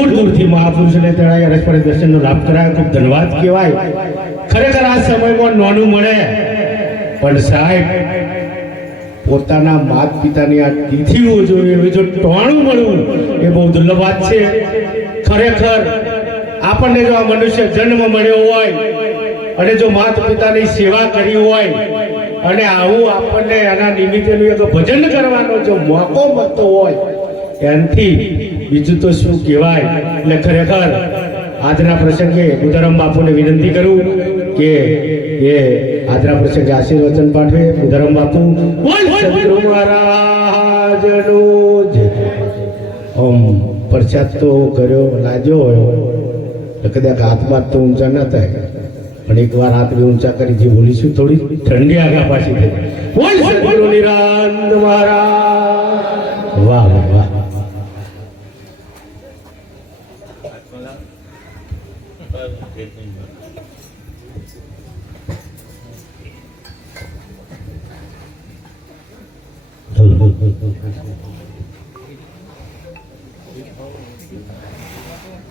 દૂર દૂરથી મહાપુરુષોને તેડાઈ અરસપરે દર્શનનો લાભ કરાય, ખૂબ ધન્યવાદ કહેવાય. ખરેખર આ સમયમાં નાનું મળે પણ સાહેબ પોતાના માત પિતાની આ તિથિઓ જોઈએ જો ટોણું મળવું એ બહુ દુર્લભ વાત છે. ખરેખર આપણને જો આ મનુષ્ય જન્મ મળ્યો હોય અને જો માત પિતાની સેવા કરી હોય અને આવું આપણને એના નિમિત્તેનું એક ભજન કરવાનો જો મોકો મળતો હોય એનાથી બીજું તો શું કહેવાય. એટલે ખરેખર આજના પ્રસંગે બુધારામ બાપુને વિનંતી કરું કે એ આજના પ્રસંગે આશીર્વચન પાઠવે. બુધારામ બાપુ સદગુરુ મહારાજનો જય. પ્રસાદ તો કર્યો લાજો હોય કદાચ હાથમાં તો ઊંચા ન થાય પણ એકવાર હાથ બી ઊંચા કરી જે બોલીશું થોડી ઠંડી આગા પાછી થઈ. બોલ સદગુરુ નિરાંત મહારાજ. વાહ વાહ.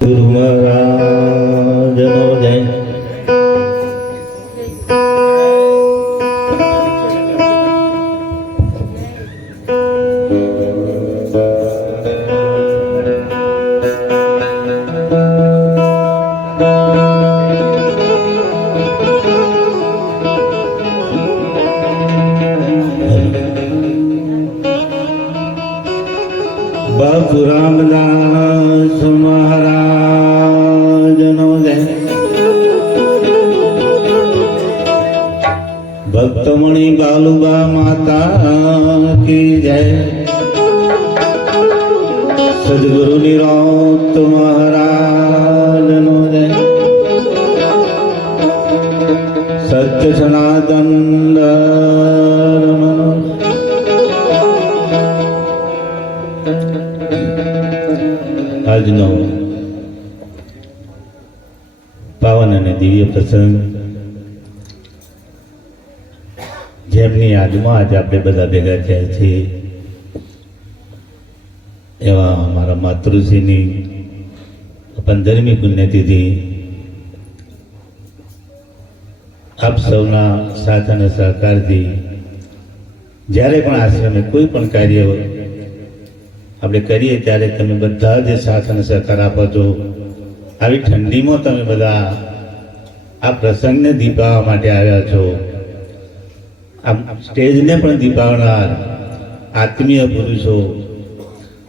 ગુરુ મહારાજનો જય. બાપુ રામદાસ મહારાજનો જય. ભક્તમણી બાલુબા માતા કી જય. સદગુરુ નિરોત મહારાજનો જય. સત્ય સનાતન આજનો પાવન અને દિવ્ય પ્રસંગ જેમની યાદમાં આજે આપણે બધા ભેગા થયા છીએ એવા અમારા માતૃશ્રીની 15મી પુણ્યતિથિ આપ સૌના સાથ અને સહકારથી જ્યારે પણ આશ્રમે કોઈ પણ કાર્ય આપણે કરીએ ત્યારે તમે બધા જે સાથ અને સહકાર આપો છો. આવી ઠંડીમાં તમે બધા આ પ્રસંગને દીપાવવા માટે આવ્યા છો. આ સ્ટેજને પણ દીપાવનાર આત્મીય પુરુષો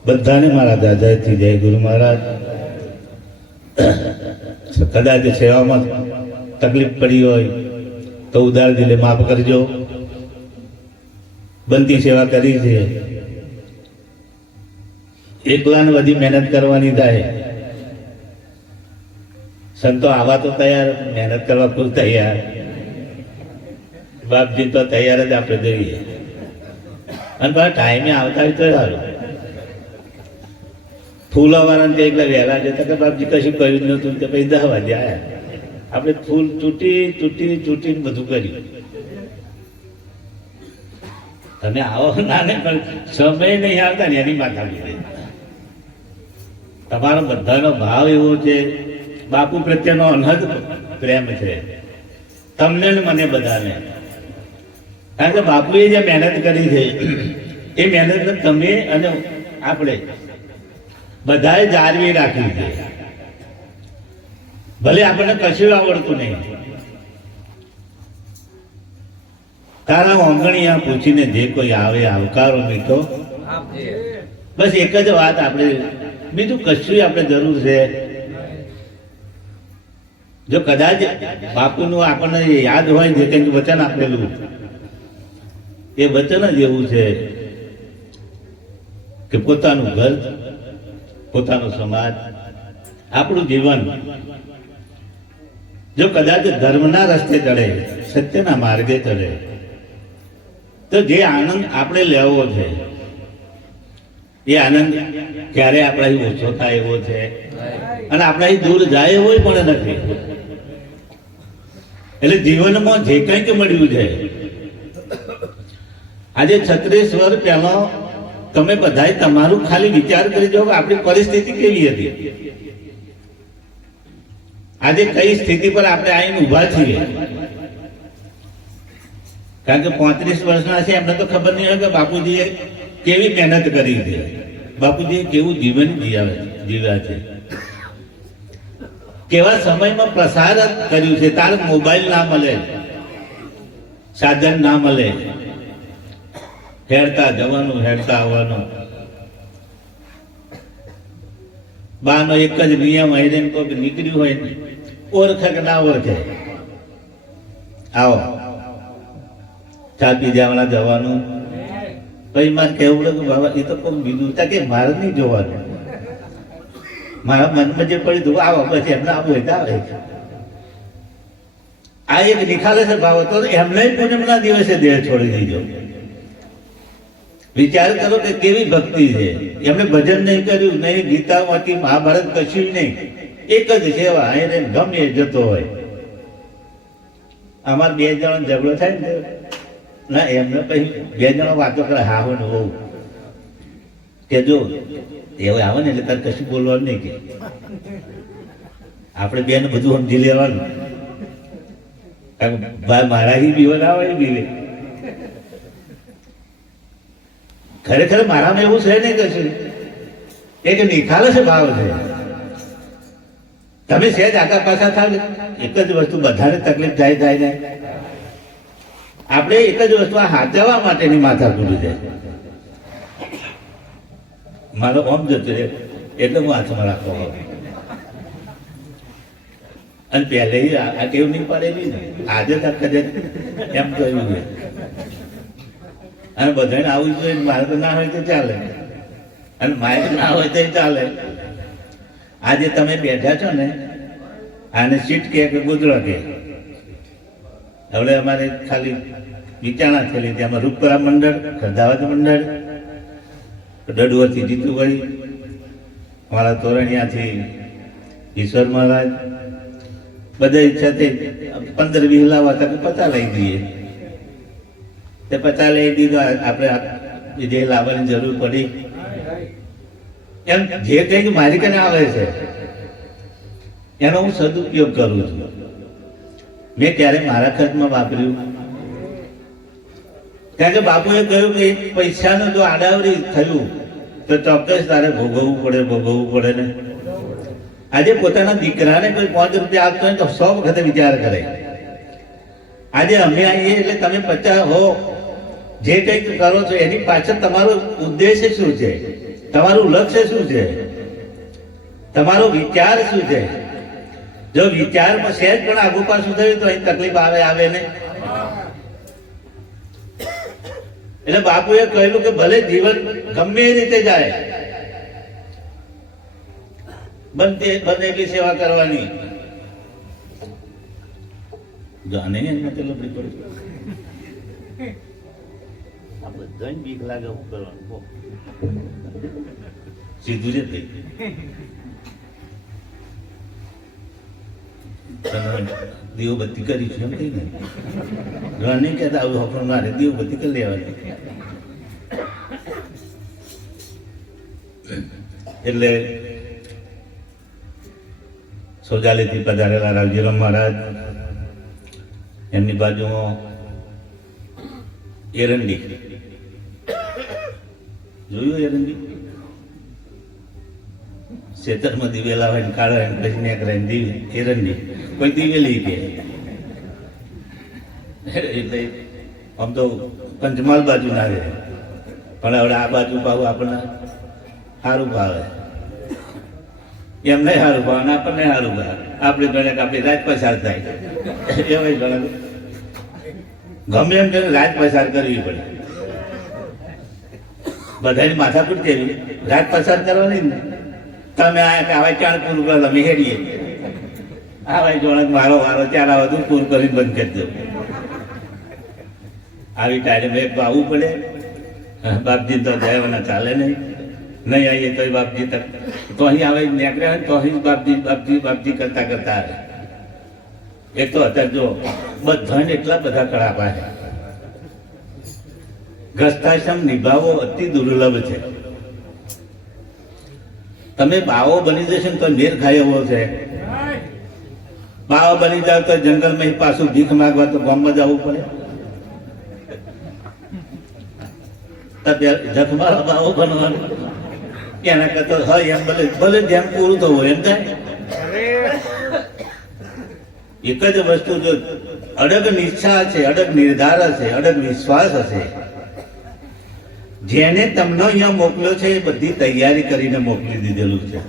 બધાને મારા દાદાથી જય. ગુરુ મહારાજ કદાચ સેવામાં તકલીફ પડી હોય તો ઉદાર દિલે માફ કરજો. બનતી સેવા કરી છે, એકલાને બધી મહેનત કરવાની થાય. સંતો આવા તો તૈયાર, મહેનત કરવા ખૂબ તૈયાર. બાપજી તો તૈયાર જ આપણે જોઈએ અને પાછા ટાઈમે આવતા હોય તો સારું. ફૂલવાળાને તે એકલા વહેલા જતા કે બાપજી કશું કર્યું જ નહોતું તે પછી 10 વાગે આવ્યા. આપણે ફૂલ ચૂંટીને બધું કર્યું. તમે આવો ના ને પણ સમય નહીં આવતા ને એની માથા લીધે. તમારો બધાનો ભાવ એવો છે, બાપુ પ્રત્યેનો અનહદ પ્રેમ છે તમને ને મને બધાને. કારણ કે બાપુએ જે મહેનત કરી છે એ મહેનત તમે અને આપણે બધાએ જાળવી રાખી છે. ભલે આપણને કશું આવડતું નહીં. તારા ઓંગણિયા પૂછીને જે કોઈ આવે આવકારો મીઠો. બસ એક જ વાત, આપણે બીજું કશું આપણે જરૂર છે. જો કદાચ બાપુનું આપણને યાદ હોય જે કંઈક વચન આપેલું એ વચન જ એવું છે કે પોતાનું ઘર, પોતાનો સમાજ, આપણું જીવન જો કદાચ ધર્મના રસ્તે ચડે, સત્યના માર્ગે ચડે તો જે આનંદ આપણે લેવો છે એ આનંદ ક્યારે આપણાથી ઓછો થાય એવો છે અને આપણાથી દૂર જાય એવો પણ નથી. એટલે જીવનમાં જે કંઈક મળ્યું છે, આજે 36 વર્ષ પહેલા તમે બધાએ તમારું ખાલી વિચાર કરી જો કે આપણી પરિસ્થિતિ કેવી હતી. આજે કઈ સ્થિતિ પર આપણે આવીને ઊભા છીએ? કારણ કે 35 વર્ષના છે, એમને તો ખબર નહીં હોય કે બાપુજીએ કેવી મહેનત કરી છે, બાપુજીએ કેવું જીવન જીવ્યા છે, કેવા સમયમાં પ્રસાર કર્યું છે. તાર મોબાઈલ ના મળે, સાધન ના મળે, હેરતા જવાનું, હેરતા આવવાનું. બાનો એક જ નિયમ હોય, કોઈ નીકળ્યું હોય ને, ઓળખે કે ના ઓળખે, આવો ચા પી જવાના જવાનું. પછી મારે કહેવું કે બાબા એ તો કોઈ બીજું કે મારે નહીં જોવાનું, મારા મનમાં જે પડ્યું હતું આવો, પછી એમને આવું હોય તો આવે. આ એક નિખાલસ ભાવ હતો. એમને પૂનમના દિવસે દેહ છોડી દીધો. વિચાર કરો કે કેવી ભક્તિ છે. એમને ભજન નહીં કર્યું, નહીં ગીતામાંથી મહાભારત, કશું નહીં, એક જ સેવા. એને ગમે એ જતો હોય. અમાર 2 જણ ઝઘડો થાય ને ના, એમને પછી 2 જણો વાતો કરે, હા હોય ને હોવું કે જો એવું આવે ને એટલે તારે કશું બોલવાનું નહીં, કે આપણે બેન બધું સમજી લેવાનું. ભાઈ મારા બીવો ના હોય, બીવે ખરેખર મારામાં એવું છે નહીં કશું. એક નિખાલસ ભાવ છે. તમે સહેજ આગા પાછા થાવ, એક જ વસ્તુ બધાને તકલીફ થાય ને. આપણે એક જ વસ્તુ આ હાચવવા માટેની માથા કૂટી જાય. મારો ઓમ જતો રહે એટલે હું હાથમાં રાખવા આવું. અને પહેલે આ ટેવ નહીં પડેલી ને, આજે તક એમ કહ્યું છે. અને બધાને આવું જોઈએ. મારે તો ના હોય તો ચાલે, અને મારે ના હોય તો ચાલે. આજે તમે બેઠા છો ને, આને સીટ કે ગોદડો કે, હવે અમારે ખાલી વિચારણા થયેલી હતી. આમાં રૂપકરા મંડળ, ખરદાવત મંડળ, ડડુઆથી જીતુભાઈ, અમારા તોરણિયાથી ઈશ્વર મહારાજ, બધા ઈચ્છા થઈ 15-20 લાવવા હતા, 50 લઈ દઈએ. તે 50 લઈ દીધો. આપણે જે લાવવાની જરૂર પડી એમ જે કંઈક મારી કને આવે છે એનો હું સદુપયોગ કરું છું. મેં ક્યારે મારા ખર્ચમાં વાપર્યું? કારણ કે બાપુએ કહ્યું કે પૈસાનું જો આડાવડી થયું તો ચોક્કસ તારે ભોગવવું પડે ને. આજે પોતાના દીકરાને કોઈ 5 રૂપિયા આપતો હોય તો 100 વખત વિચાર કરે. આજે અમે આવીએ એટલે તમે 50 હો, જે કંઈક કરો છો એની પાછળ તમારો ઉદ્દેશ્ય શું છે, તમારું લક્ષ્ય શું છે, તમારો વિચાર શું છે? જો વિચારમાં સહેજ પણ આગુ પાછું થયું તો અહીં તકલીફ આવે ને. એટલે બાપુએ કહેલું કે ભલે જીવન ગમે એ રીતે જાય, બને એટલી સેવા કરવાની. જાણે એમાં તો લપડી પડે. આ બધાને બીક લાગે, શું કરવાનું? સીધું જ થઈ. દીવબત્તી કરી છે એમ કઈ ને, ઘણા નહીં કહેતા આવું હકડું ના રે, દીવબત્તી કરી લેવાની. એટલે શૌચાલયથી પધારેલા રાવજીરામ મહારાજ, એમની બાજુમાં એરંડી જોયું? એરંડી ખેતરમાં દિવેલા હોય ને કાળા હોય ને પછી નેક રહે એરંડી, કોઈ દિવેલી કે. એટલે આમ તો પંચમહાલ બાજુ ના રહે, પણ હવે આ બાજુ પાવું આપણને સારું ભાવે. એમને સારું ભાવે ને આપણને સારું ભાવે. આપણે ગણે કે આપણી રાત પસાર થાય એવા ગણે ગમે એમ તેને રાત પસાર કરવી પડે. બધાની માથાકૂટ કેવી રાત પસાર કરવાની ને. તમે આવા ચાર પૂરું કરો, તમે હેડીએ આવા જોડે મારો વારો ચાર આવે તું પૂરું કરીને બંધ કરી દો. આવી ટાઈમે આવવું પડે. બાપજી તો જવાના ચાલે નહીં આવીએ તો બાપજી તો અહીં આવે નીકળ્યા હોય તો અહીં બાપજી કરતા આવે. એક તો અત્યારે જો બધાને એટલા બધા કળાપા છે. ગ્રસ્તાશ્રમ નિભાવવો અતિ દુર્લભ છે. તમે બાવો બની જશે ને તો મેર ખાય એવો છે. બાવા બની જાવ તો જંગલમાં પાછું ભીખ માંગવા તો ગામમાં જવું પડે. જખમાળા બાવો બનવાનું એના કરતા હોય એમ ભલે ભલે ધ્યાન પૂરું થવું એમ થાય. એક જ વસ્તુ જો અડગ નિષ્ઠા છે, અડગ નિર્ધાર હશે, અડગ વિશ્વાસ હશે, જેને તમને અહીંયા મોકલ્યો છે એ બધી તૈયારી કરીને મોકલી દીધેલું છે,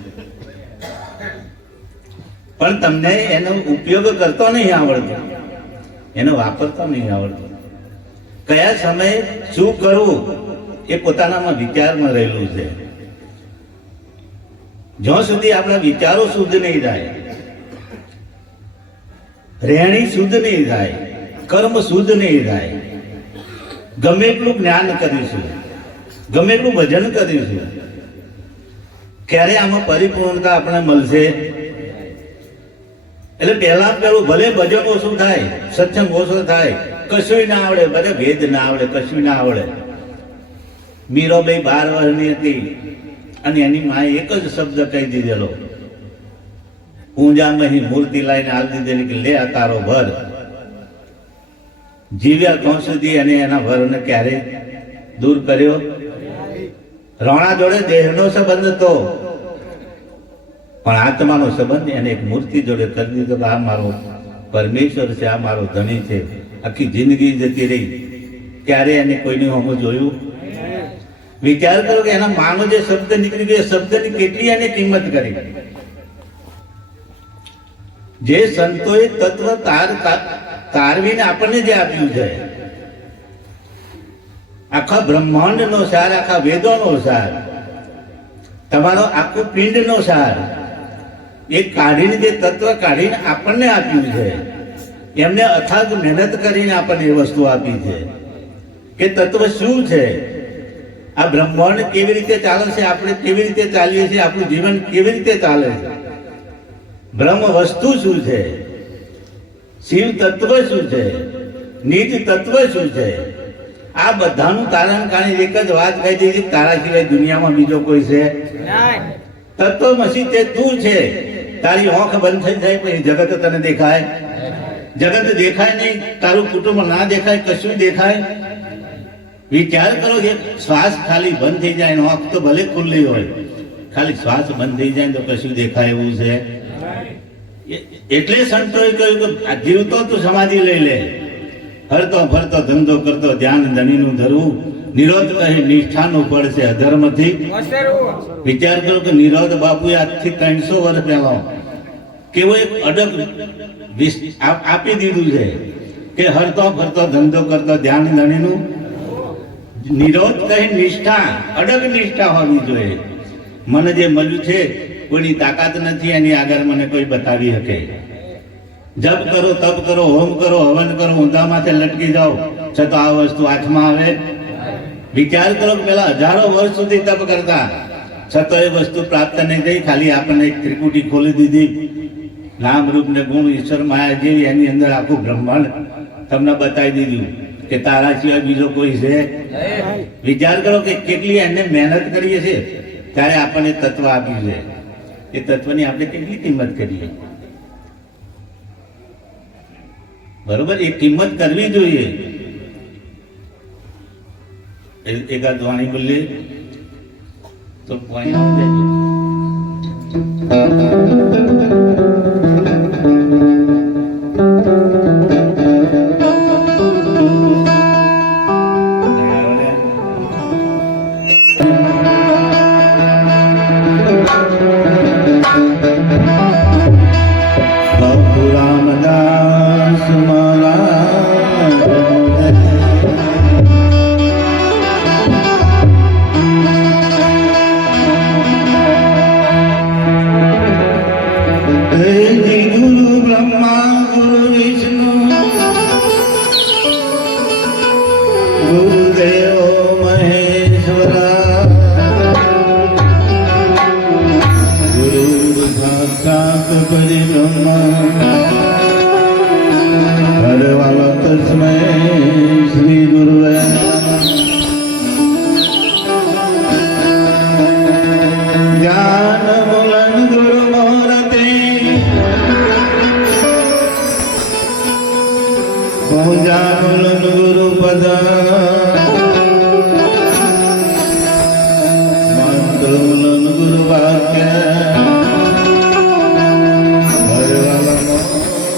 પણ તમને એનો ઉપયોગ કરતો નહીં આવડતો, એનો વાપરતો નહીં આવડતો. કયા સમયે શું કરવું એ પોતાનામાં વિચારમાં રહેલું છે. જ્યાં સુધી આપણા વિચારો શુદ્ધ નહીં થાય, રહેણી શુદ્ધ નહીં થાય, કર્મ શુદ્ધ નહીં થાય, ગમે એટલું જ્ઞાન કરીશું, ગમે એટલું ભજન કરીશું, ક્યારે આમાં પરિપૂર્ણતા આપણે મળશે? એટલે પહેલા પેલું ભલે ભજન ઓછું થાય, સત્સંગ ઓછો થાય, કશું ના આવડે, બધા ભેદ ના આવડે, કશું ના આવડે. મીરાબાઈ 12 વર્ષની હતી અને એની માએ એક જ શબ્દ કહી દીધેલો, ઊંઝામાં મૂર્તિ લાઈને આવી દીધેલી કે લે આ તારો ભર. જીવ્યા ત્યાં સુધી અને એના ભરને ક્યારે દૂર કર્યો? રોણા જોડે દેહનો સંબંધ હતો, પણ આત્માનો સંબંધ એને એક મૂર્તિ જોડે કરી દીધો કે આ મારો પરમેશ્વર છે, આ મારો ધણી છે. આખી જિંદગી જતી રહી, ક્યારે એને કોઈની હોમું જોયું? વિચાર કરો કે એના માનો જે શબ્દ નીકળી ગયો, શબ્દની કેટલી એને કિંમત કરી. જે સંતોએ તત્વ તારવીને આપણને જે આપ્યું છે, આખા બ્રહ્માંડનો સાર, આખા વેદોનો સાર, તમારો આખું પિંડનો સાર, એ કાઢીને જે તત્વ કાઢીને આપણને આપ્યું છે, એમને અથાગ મહેનત કરીને આપણને એ વસ્તુ આપી છે કે તત્વ શું છે, આ બ્રહ્માંડ કેવી રીતે ચાલે છે, આપણે કેવી રીતે ચાલીએ છીએ, આપણું જીવન કેવી રીતે ચાલે છે, બ્રહ્મ વસ્તુ શું છે, શિવ તત્વ શું છે, નિજ તત્વ શું છે, આ બધાનું તારણ કાઢી એક જ વાત કહી દીધી, તારા સિવાય દુનિયામાં બીજો કોઈ છે? તત્વમસી તે તું છે. તારી આંખ બંધ થઈ જાય પછી જગત તને દેખાય? જગત દેખાય નહીં, તારું કુટુંબ ના દેખાય, કશું દેખાય? વિચાર કરો, એક શ્વાસ ખાલી બંધ થઈ જાય, આંખ તો ભલે ખુલ્લી હોય, ખાલી શ્વાસ બંધ થઈ જાય તો કશું દેખાય એવું છે? એટલે સંતોએ કહ્યું કે જીવતો તું સમાધિ લઈ લે, હરતો ફરતો ધંધો કરતો ધ્યાન ધણીનું ધરવું, નિરોધ કહી નિષ્ઠાનું ફળ છે અધર્મથી. વિચાર કરો કે નિરોધ બાપુએ આજથી 300 વર્ષ પહેલા કેવો એક અડગ આપી દીધું છે કે હરતો ફરતો ધંધો કરતો ધ્યાન ધણીનું, નિરોધ કહી નિષ્ઠા, અડગ નિષ્ઠા હોવી જોઈએ. મને જે મળ્યું છે કોઈની તાકાત નથી એની આગળ મને કોઈ બતાવી શકે. જપ કરો, તપ કરો, હોમ કરો, હવન કરો, ઊંધા માથે લટકી જાઓ, છતાં આ વસ્તુ હાથમાં આવે? વિચાર કરો કે પેલા હજારો વર્ષ સુધી તપ કરતા, છતાં એ વસ્તુ પ્રાપ્ત નહીં થઈ. ખાલી આપણને એક ત્રિકુટી ખોલી દીધી, નામ રૂપ ને ગુણ ઈશ્વર માયા જેવી, એની અંદર આખું બ્રહ્માંડ તમને બતાવી દીધું કે તારા સિવાય બીજો કોઈ છે? વિચાર કરો કે કેટલી એને મહેનત કરીએ છીએ ત્યારે આપણને તત્વ આપ્યું છે, એ તત્વની આપણે કેટલી કિંમત કરીએ? બરોબર, એ કિંમત કરવી જોઈએ. એકાદ વાણી બોલીએ તો પોઈન્ટ આવી જાય. બાપુ રામદાસ ગુરુ બ્રહ્મા ગુરુ વિષ્ણુ ગુરુદેવ મહેશ્વરા ગુરુ સાક્ષાત પરિબ્રહ્મ હરવાલા તસ્મૈ શ્રી ગુરુવે જ્ઞાન મૂલન ગુરુ મોરતે બધા મંત્રમૂલન ગુરુ વાક્ય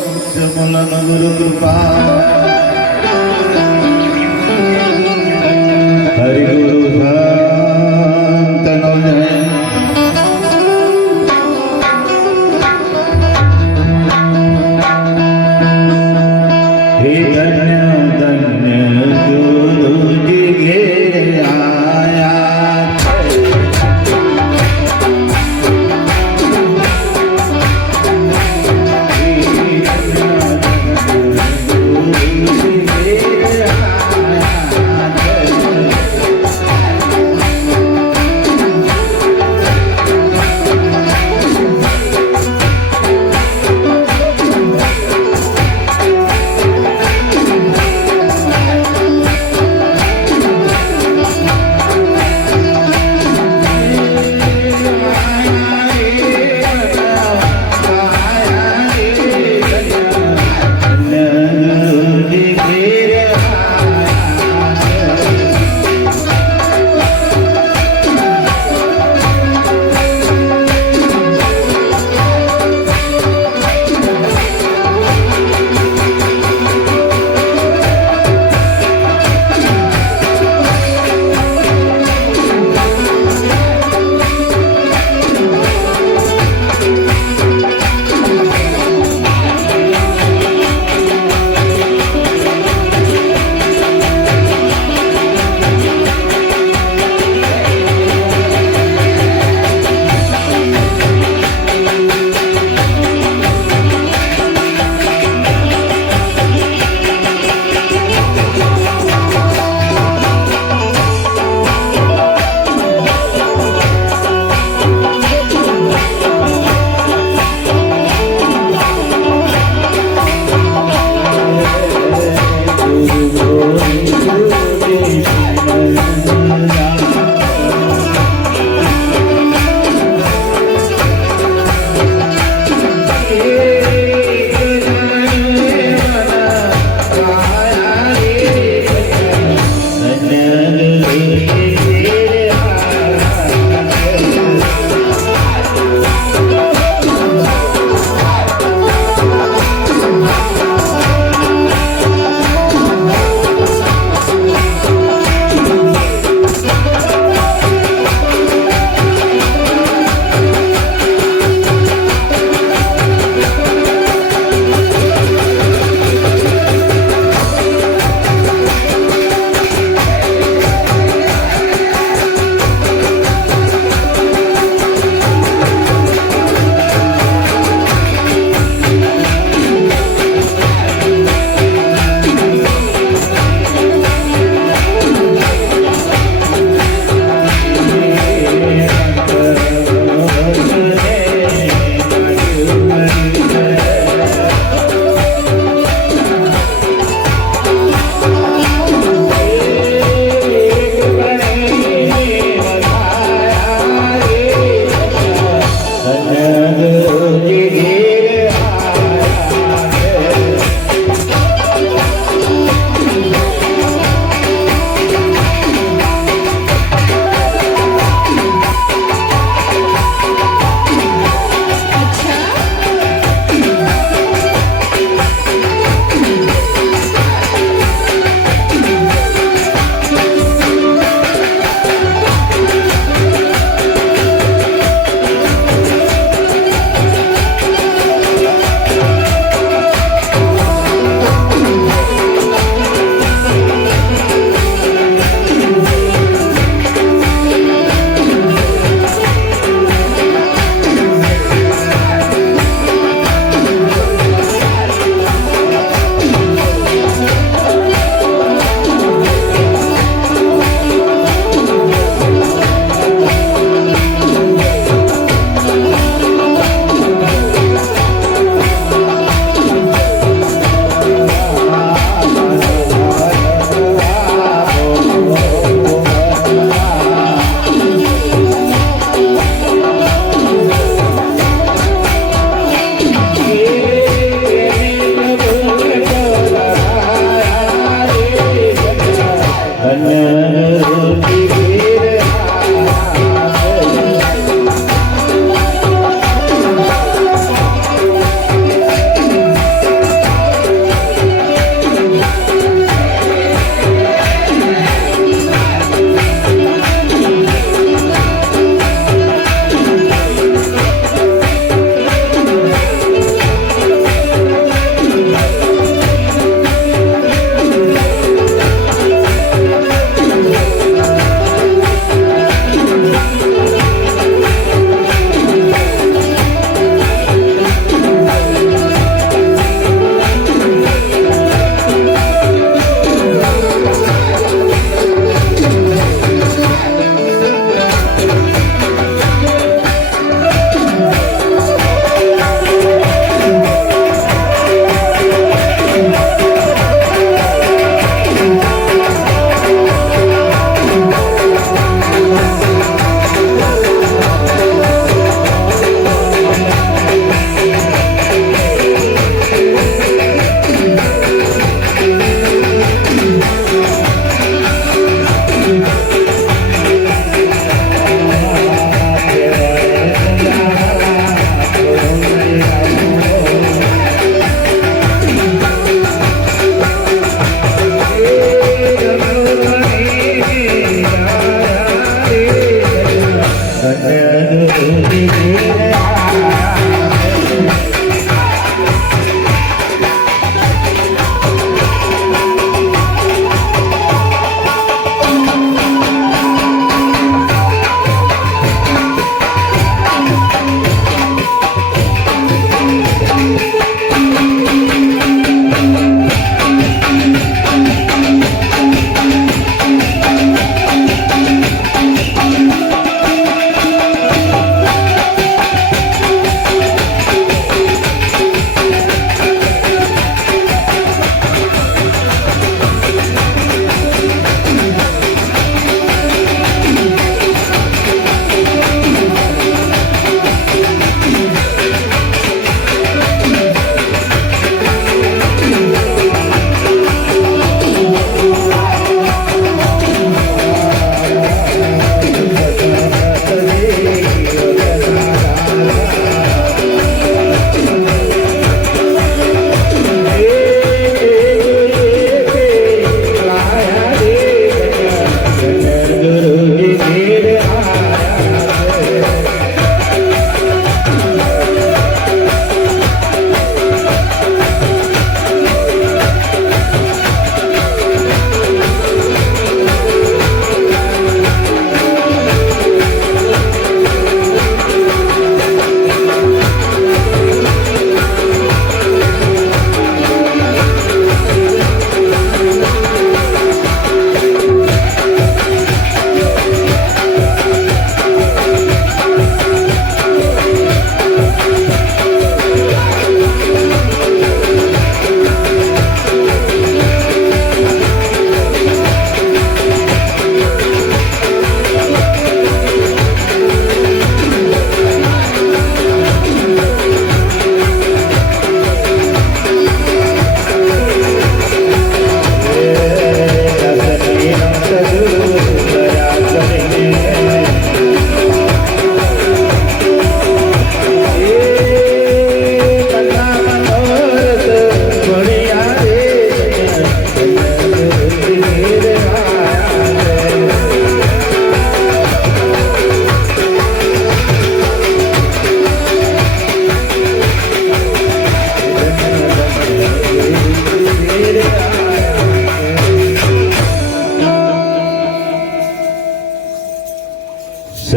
મોક્ષમૂલન ગુરુ કૃપા હરિ ગુરુ સંતનો જય હે ધન્ય ધન્ય ગુરુજી ઘેર આયા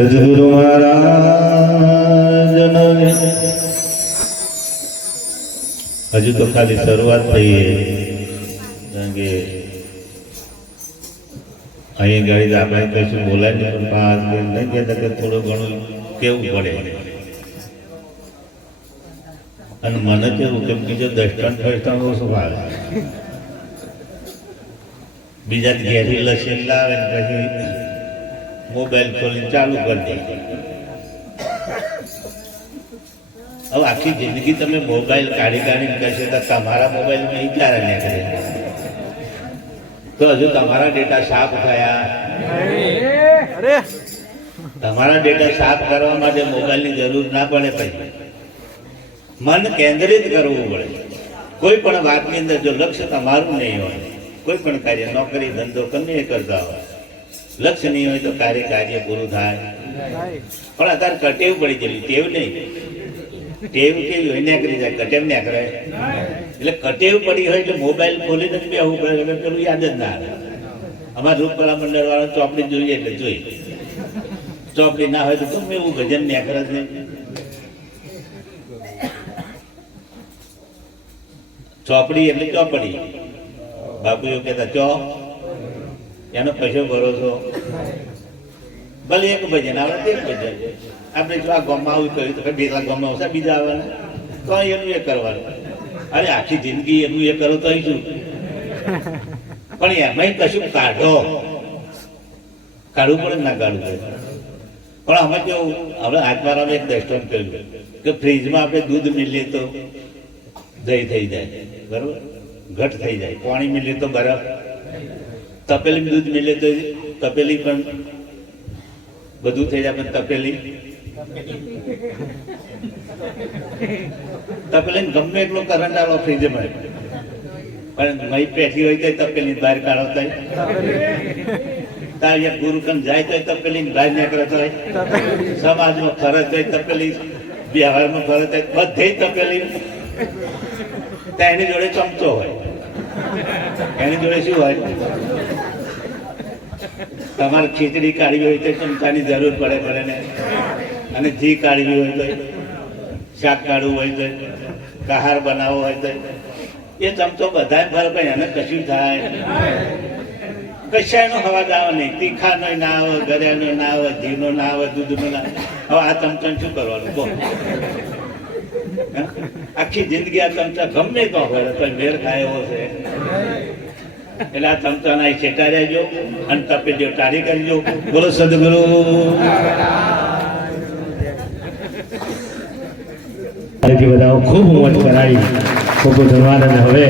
સદગુરુ મહારાજનો હજુ તો ખાલી શરૂઆત થઈ કારણ કે અહીં ગાડી આપણે કશું બોલાય નહીં પણ નહીં કહેતા કે થોડું ઘણું કેવું પડે અને મને કેવું કે બીજો દસ્ટન ફસ્ટન ઓછું ભાવે બીજા ઘેરી લસીને લાવે ને પછી મોબાઈલ ખોલીને ચાલુ કરી દે. હવે આખી જિંદગી તમે મોબાઈલ કાઢીને કહેશો તો તમારા મોબાઈલમાં એ ક્યારે નીકળે તો હજુ તમારા ડેટા સાફ થયા. તમારા ડેટા સાફ કરવા માટે મોબાઈલની જરૂર ના પડે. પછી મન કેન્દ્રિત કરવું પડે. કોઈ પણ વાતની અંદર જો લક્ષ્ય તમારું નહીં હોય, કોઈ પણ કાર્ય નોકરી ધંધો ગમે એ કરતા હોય, લક્ષ્ય નહીં હોય તો કાર્ય પૂરું થાય. પણ અત્યારે કટેવ પડી ગયેલી, ટેવ નહીં. ટેવ કેવી હોય નીકળી જાય, કટેવ નીકળે. એટલે કટેવ પડી હોય એટલે મોબાઈલ ખોલીને જ બેહવું પડે, પેલું યાદ જ ના આવે. અમારા રૂપકલા મંડળ વાળા ચોપડી જોઈએ એટલે જોઈ, ચોપડી ના હોય તો ગમે એવું ભજન નીકળે જ નહીં. ચોપડી એટલે ચોપડી. બાપુ એવું કહેતા ચો એનો કશો ભરોસો. ભલે એક ભજન આવે તો એક ભજન. આપણે જો આ ગામમાં આવું કહ્યું તો બીજા ગામમાં આવશે બીજા આવવાના તો એનું એ કરવાનું. અરે આખી જિંદગી એનું એ કરો તો શું, પણ એમાં કશું કાઢવું પડે ના કાઢવું પડે. પણ અમે કેવું હવે આજમારામાં એક દર્શન કર્યું કે ફ્રીજમાં આપણે દૂધ મિલીએ તો દહીં થઈ જાય, બરોબર, ઘટ થઈ જાય. પાણી મિલે તો બરફ, તપેલી દૂધ મિલે તો તપેલી પણ બધું થઈ જાય. પણ તપેલી ગમે એટલો કરંટ આવો ફ્રીજમાં, પણ મહી પેઠી હોય તો તપેલી બહાર કાઢો થાય. તાર ગુરુ કન જાય તો તપેલી બહાર નીકળે તો, સમાજમાં ફરજ હોય તપેલી, વ્યવહારમાં ફરજ હોય બધે તપેલી. એની જોડે ચમચો હોય, એની જોડે શું હોય, તમારે ખીચડી કાઢવી હોય તો ચમચાની જરૂર પડે ને, અને ઘી કાઢવી હોય તો, શાક કાઢવું હોય તો, કહાર બનાવવો હોય તો એ ચમચો બધા ફરક હોય. એને કશું થાય કશાયનો અવાજ આવે નહીં. તીખાનો ના આવે, ગળ્યાનો ના આવે, ઘીનો ના આવે, દૂધનો ના આવે. હવે આ ચમચાને શું કરવાનું કહો? આખી જિંદગી આ ચમચા ગમે તો હોય તો મેર ખાય એવો છે. એટલે આ ચમચાના છેટા રહેજો અને તપેલીઓ ટાળી કરજો. બોલો સદગુરુ. બધા ખૂબ મોજ કરાવી, ખૂબ ધન્યવાદ. અને હવે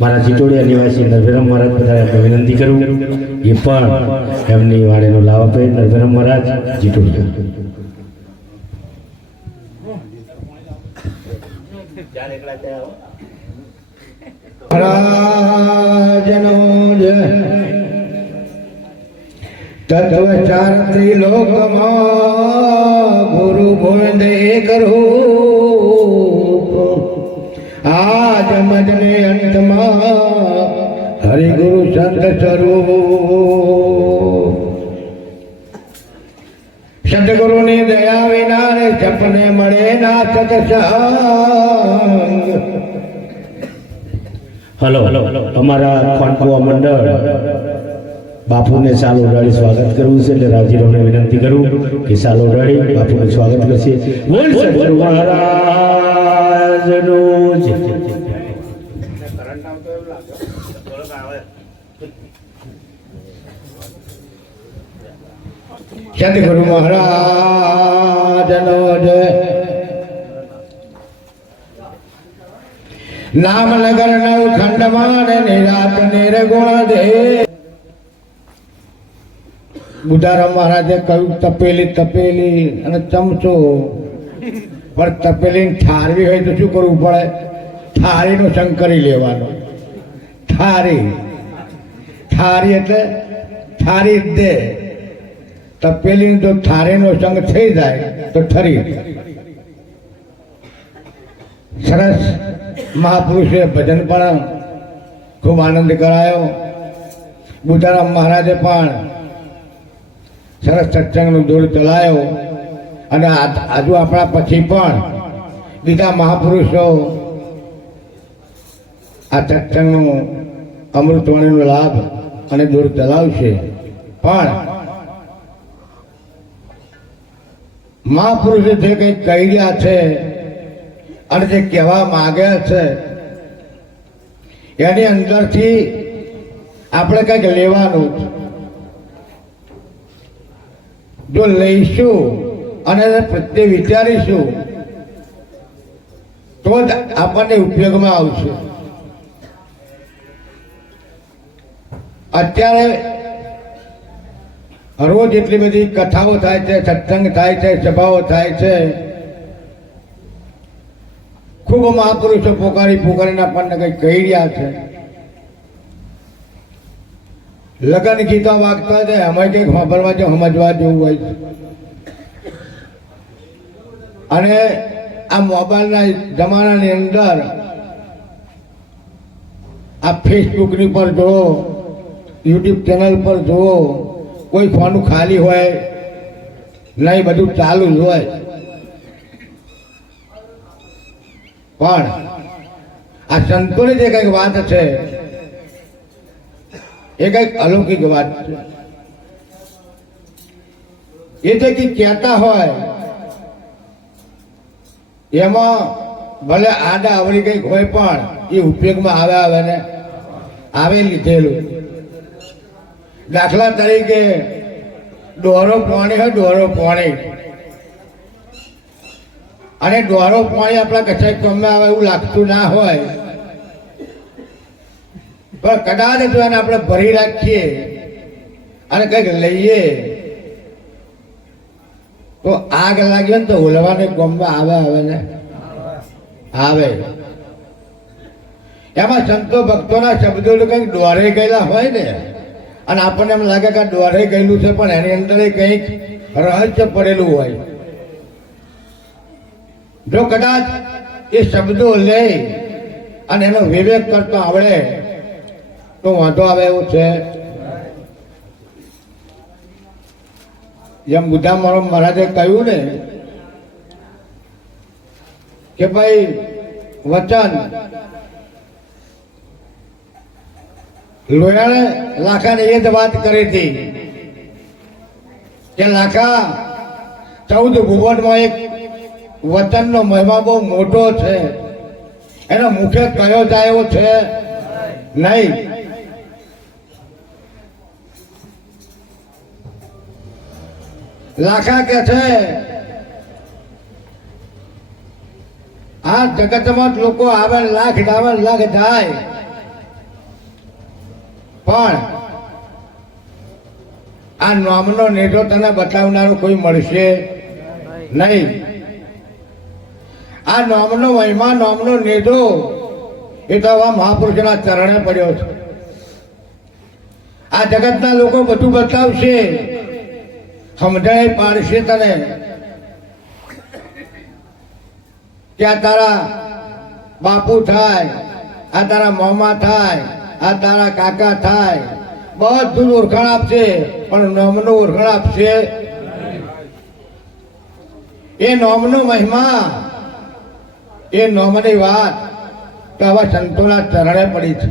મારા જીટોડિયા નિવાસી નરભેરામ મહારાજ બધા વિનંતી કરું એ પણ એમની વાડેનો લાભ આપે. નરભેરામ મહારાજ જીટોડિયા. મહારાજનો જય. તત્વ ચાર ત્રિલોકમાં ગુરુ ગોવિંદે કરું. આજ મજને અંતમાં હરિગુરુ સંત સ્વરૂપ. સદગુરુની દયા વિના રે સપને મળે ના સત્સંગ. હલો, અમારા ખાનપુઆ મંડળ બાપુને સાલ ઉડાડી સ્વાગત કરવું છે, એટલે રાજીરોને વિનંતી કરું કે સાલ ઉડાડી બાપુનું સ્વાગત કરશે. બોલ સદગુરુ મહારાજનું જય. સદગુરુ મહારાજનો જય. નામનગર નવ ખંડમાં નિરાત નિર્ગુણ દે. બુધારામ મહારાજે કહ્યું તપેલી અને ચમચો. પણ તપેલી ઠારવી હોય તો શું કરવું પડે? થાળીનો સંગ કરી લેવાનો. થાળી એટલે થાળી જ દે. તપેલી જો થાળીનો સંગ થઈ જાય તો ઠરી. સરસ મહાપુરુષે ભજન પણ ખૂબ આનંદ કરાયો. બુધારામ મહારાજે પણ સરસ સત્સંગનો દોર ચલાયો અને આજુ આપણા પછી પણ બીજા મહાપુરુષો આ સત્સંગનો અમૃતવાણીનો લાભ અને દોર ચલાવશે. પણ મહાપુરુષે જે કંઈ કહી રહ્યા છે અને જે કહેવા માગ્યા છે એની અંદરથી આપણે કંઈક લેવાનું છે. જો લઈશું અને પ્રત્યે વિચારીશું તો જ આપણને ઉપયોગમાં આવશે. અત્યારે રોજ એટલી બધી કથાઓ થાય છે, સત્સંગ થાય છે, સભાઓ થાય છે. ખૂબ મહાપુરુષો પોકારીને આપણને કંઈક કહી રહ્યા છે. લગ્ન ગીતો વાગતા છે, અમે કંઈક સાંભળવા જો સમજવા જેવું હોય છે. અને આ મોબાઈલના જમાનાની અંદર આ ફેસબુકની પર જુઓ, યુટ્યુબ ચેનલ પર જુઓ, કોઈ ફોન ખાલી હોય નહીં, બધું ચાલુ જ હોય. પણ આ સંતોની જે કંઈક વાત છે એ કંઈક અલૌકિક વાત છે. એ જે કંઈક કહેતા હોય એમાં ભલે આડા અવળી કંઈક હોય પણ એ ઉપયોગમાં આવે ને આવે લીધેલું. દાખલા તરીકે દોરો પાણી હોય, દોરો પાણી, અને દોરો પાણી આપણા કચાઈ કમમાં આવે એવું લાગતું ના હોય, પણ કદાચ જો એને આપણે ભરી રાખીએ અને કંઈક લઈએ તો આગ લાગીએ ને તો ઓલવાને ગમમાં આવે ને આવે. એમાં સંતો ભક્તોના શબ્દો કંઈક દોરે ગયેલા હોય ને, અને આપણને એમ લાગે કે દોરે ગયેલું છે પણ એની અંદર કંઈક રહસ્ય પડેલું હોય. જો કદાચ એ શબ્દો લે અને એનો વિવેક કરતો આવડે તો વાંધો આવે એવું છે. જેમ બુદ્ધા મહારાજે કહ્યું ને કે ભાઈ વચન લોયાણે લાખાને એ જ વાત કરી હતી કે લાખા 14 ભુવનમાં એક વચનનો મહિમા બહુ મોટો છે, એનો મુખ્ય કયો જાય એવો છે નહીં. લાખા કે છે આ જગતમાં લોકો આવે લાખ જાય, પણ આ નામનો નેજો તને બતાવનારો કોઈ મળશે નહીં. આ નામનો મહિમા, નામનો નેજો એ તો આવા મહાપુરુષના ચરણે પડ્યો છે. આ જગતના લોકો બધું બતાવશે, સમજાય પાડશે તને કે આ તારા બાપુ થાય, આ તારા મામા થાય, આ તારા કાકા થાય, બધું ઓળખાણ આપશે પણ નામનો ઓળખાણ આપશે. એ નામનો મહિમા, એ નામની વાત તો આવા સંતોના ચરણે પડી છે.